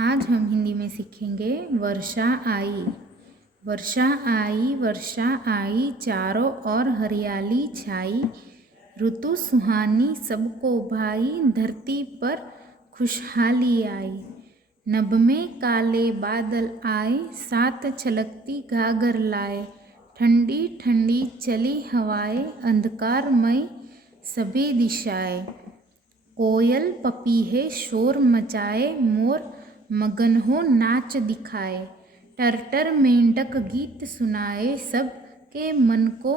आज हम हिंदी में सीखेंगे वर्षा आई। वर्षा आई, वर्षा आई, चारों ओर हरियाली छाई, ऋतु सुहानी सबको भाई, धरती पर खुशहाली आई। नभ में काले बादल आए, साथ छलकती घाघर लाए, ठंडी ठंडी चली हवाएं, अंधकारमय सभी दिशाएं। कोयल पपीहे शोर मचाए, मोर मगन हो नाच दिखाए, टर्टर मेंढक गीत सुनाए, सबके मन को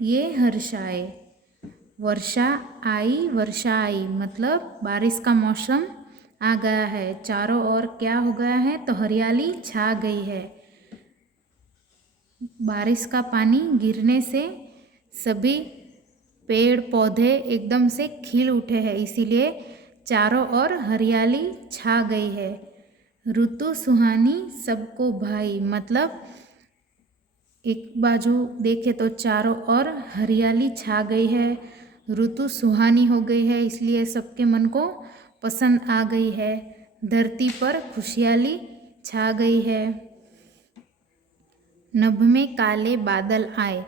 ये हर्षाए। वर्षा आई मतलब बारिश का मौसम आ गया है, चारों ओर क्या हो गया है तो हरियाली छा गई है। बारिश का पानी गिरने से सभी पेड़ पौधे एकदम से खिल उठे हैं, इसीलिए चारों ओर हरियाली छा गई है। ऋतु सुहानी सबको भाई मतलब एक बाजू देखे तो चारों ओर हरियाली छा गई है, ऋतु सुहानी हो गई है, इसलिए सबके मन को पसंद आ गई है। धरती पर खुशहाली छा गई है। नभ में काले बादल आए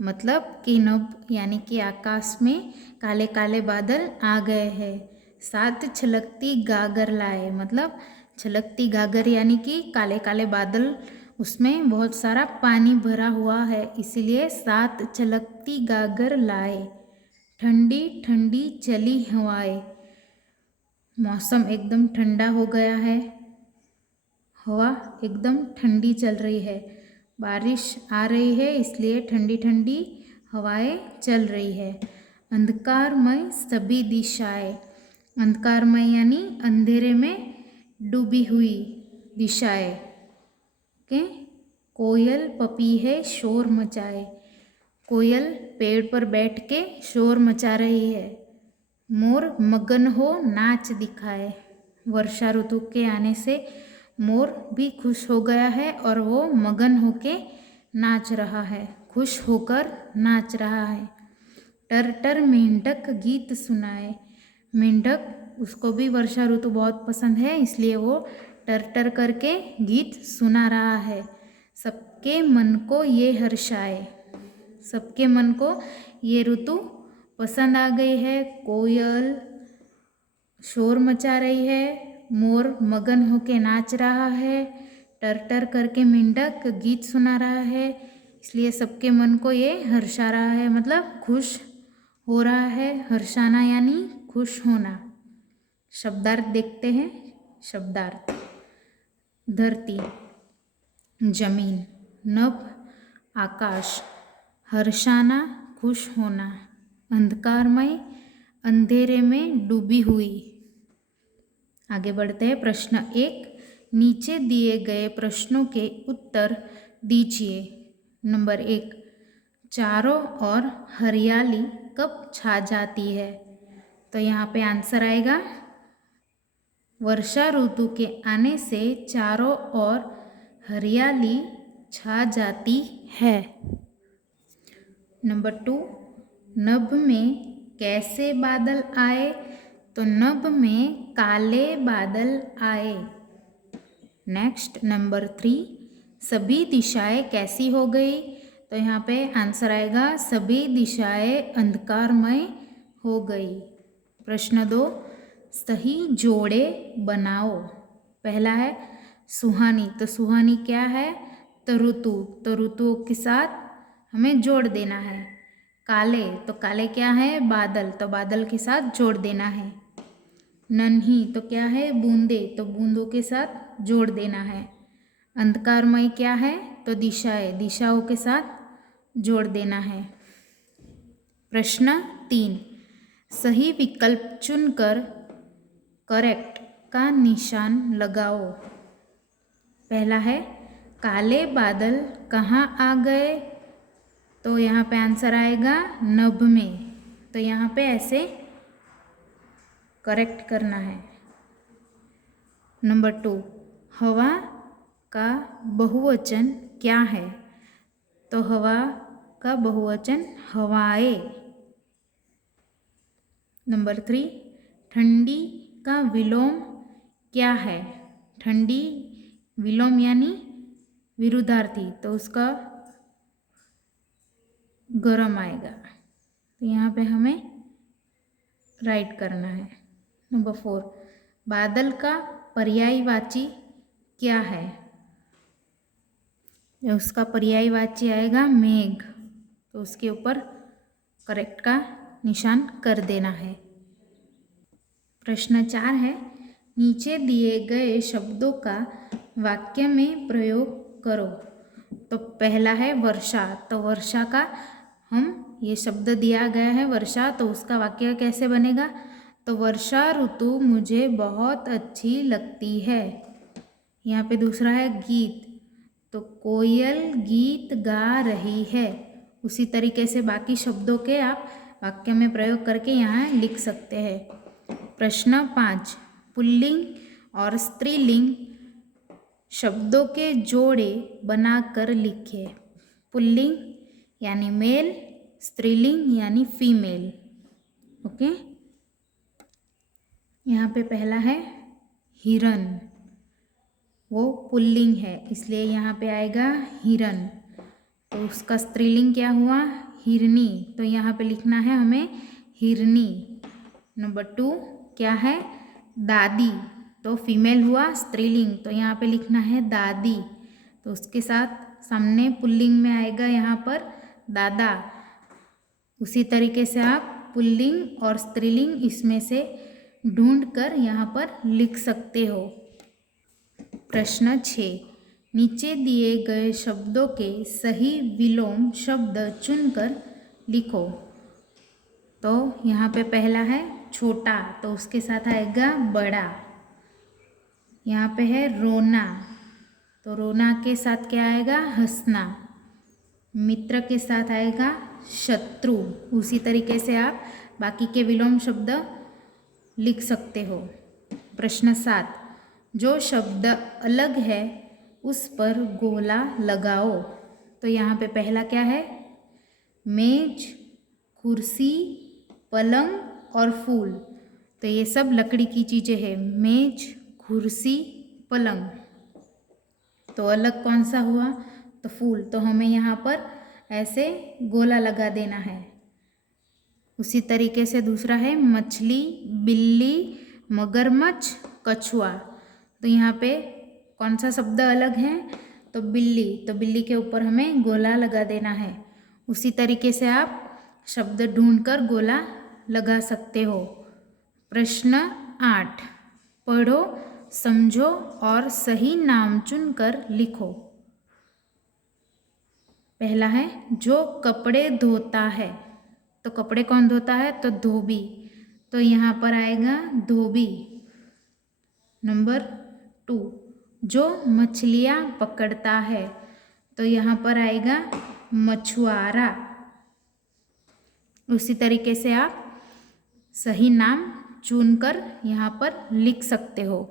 मतलब कि नभ यानी कि आकाश में काले काले बादल आ गए हैं। साथ छलकती गागर लाए मतलब छलकती गागर यानी कि काले काले बादल, उसमें बहुत सारा पानी भरा हुआ है, इसीलिए साथ छलकती गागर लाए। ठंडी ठंडी चली हवाएं, मौसम एकदम ठंडा हो गया है, हवा एकदम ठंडी चल रही है। बारिश आ रही है इसलिए ठंडी ठंडी हवाएं चल रही है। अंधकारमय सभी दिशाएं, अंधकारमय यानी अंधेरे में डूबी हुई दिशाएं। ओके। कोयल पपीहे शोर मचाए, कोयल पेड़ पर बैठ के शोर मचा रही है। मोर मगन हो नाच दिखाए, वर्षा ऋतु के आने से मोर भी खुश हो गया है और वो मगन होके नाच रहा है, खुश होकर नाच रहा है। टर्टर मेंढक गीत सुनाए, मेंढक उसको भी वर्षा ऋतु बहुत पसंद है, इसलिए वो टर्टर करके गीत सुना रहा है। सबके मन को ये हर्षाए, सबके मन को ये ऋतु पसंद आ गई है। कोयल शोर मचा रही है, मोर मगन होके नाच रहा है, टर्टर करके मेंढक गीत सुना रहा है, इसलिए सबके मन को ये हर्षा रहा है मतलब खुश हो रहा है। हर्षाना यानी खुश होना। शब्दार्थ देखते हैं। शब्दार्थ: धरती, जमीन, नभ आकाश, हर्षाना खुश होना, अंधकारमय अंधेरे में डूबी हुई। आगे बढ़ते हैं। प्रश्न 1, नीचे दिए गए प्रश्नों के उत्तर दीजिए। नंबर 1, चारों ओर हरियाली कब छा जाती है? तो यहाँ पे आंसर आएगा वर्षा ऋतु के आने से चारों ओर हरियाली छा जाती है। नंबर 2, नभ में कैसे बादल आए? तो नभ में काले बादल आए। नेक्स्ट नंबर 3, सभी दिशाएं कैसी हो गई? तो यहाँ पे आंसर आएगा सभी दिशाएं अंधकारमय हो गई। प्रश्न 2, सही जोड़े बनाओ। पहला है सुहानी, तो सुहानी क्या है? तो ऋतु, तो ऋतु के साथ हमें जोड़ देना है। काले, तो काले क्या है? बादल, तो बादल के साथ जोड़ देना है। नन्ही, तो क्या है? बूंदे, तो बूंदों के साथ जोड़ देना है। अंधकारमय क्या है? तो दिशाएं, दिशाओं के साथ जोड़ देना है। प्रश्न 3, सही विकल्प चुनकर करेक्ट का निशान लगाओ। पहला है काले बादल कहाँ आ गए? तो यहाँ पे आंसर आएगा नभ में, तो यहाँ पे ऐसे करेक्ट करना है। नंबर 2, हवा का बहुवचन क्या है? तो हवा का बहुवचन हवाएं। नंबर 3, ठंडी का विलोम क्या है? ठंडी विलोम यानी विरुद्धार्थी, तो उसका गर्म आएगा। तो यहाँ पे हमें राइट करना है। नंबर 4, बादल का पर्यायवाची क्या है? उसका पर्यायवाची आएगा मेघ, तो उसके ऊपर करेक्ट का निशान कर देना है। प्रश्न 4 है, नीचे दिए गए शब्दों का वाक्य में प्रयोग करो। तो पहला है वर्षा, तो वर्षा का हम ये शब्द दिया गया है वर्षा, तो उसका वाक्य कैसे बनेगा? तो वर्षा ऋतु मुझे बहुत अच्छी लगती है। यहाँ पे दूसरा है गीत, तो कोयल गीत गा रही है। उसी तरीके से बाकी शब्दों के आप वाक्य में प्रयोग करके यहाँ लिख सकते हैं। प्रश्न 5, पुल्लिंग और स्त्रीलिंग शब्दों के जोड़े बनाकर लिखे। पुल्लिंग यानी मेल, स्त्रीलिंग यानी फीमेल। ओके, यहाँ पे पहला है हिरन, वो पुल्लिंग है इसलिए यहाँ पे आएगा हिरन। तो उसका स्त्रीलिंग क्या हुआ? हिरनी, तो यहाँ पे लिखना है हमें हिरनी। नंबर 2 क्या है? दादी, तो फीमेल हुआ स्त्रीलिंग, तो यहाँ पे लिखना है दादी। तो उसके साथ सामने पुल्लिंग में आएगा यहाँ पर दादा। उसी तरीके से आप पुल्लिंग और स्त्रीलिंग इसमें से ढूंढ कर यहाँ पर लिख सकते हो। प्रश्न 6, नीचे दिए गए शब्दों के सही विलोम शब्द चुनकर लिखो। तो यहाँ पे पहला है छोटा, तो उसके साथ आएगा बड़ा। यहाँ पे है रोना, तो रोना के साथ क्या आएगा? हंसना। मित्र के साथ आएगा शत्रु। उसी तरीके से आप बाकी के विलोम शब्द लिख सकते हो। प्रश्न 7, जो शब्द अलग है उस पर गोला लगाओ। तो यहाँ पे पहला क्या है? मेज, कुर्सी, पलंग और फूल, तो ये सब लकड़ी की चीज़ें हैं। मेज, कुर्सी, पलंग, तो अलग कौन सा हुआ? तो फूल, तो हमें यहाँ पर ऐसे गोला लगा देना है। उसी तरीके से दूसरा है मछली, बिल्ली, मगरमच्छ, कछुआ, तो यहाँ पे कौन सा शब्द अलग है? तो बिल्ली, तो बिल्ली के ऊपर हमें गोला लगा देना है। उसी तरीके से आप शब्द ढूंढकर गोला लगा सकते हो। प्रश्न 8, पढ़ो, समझो और सही नाम चुनकर लिखो। पहला है जो कपड़े धोता है, तो कपड़े कौन धोता है? तो धोबी, तो यहाँ पर आएगा धोबी। नंबर 2, जो मछलियाँ पकड़ता है, तो यहाँ पर आएगा मछुआरा। उसी तरीके से आप सही नाम चुनकर यहाँ पर लिख सकते हो।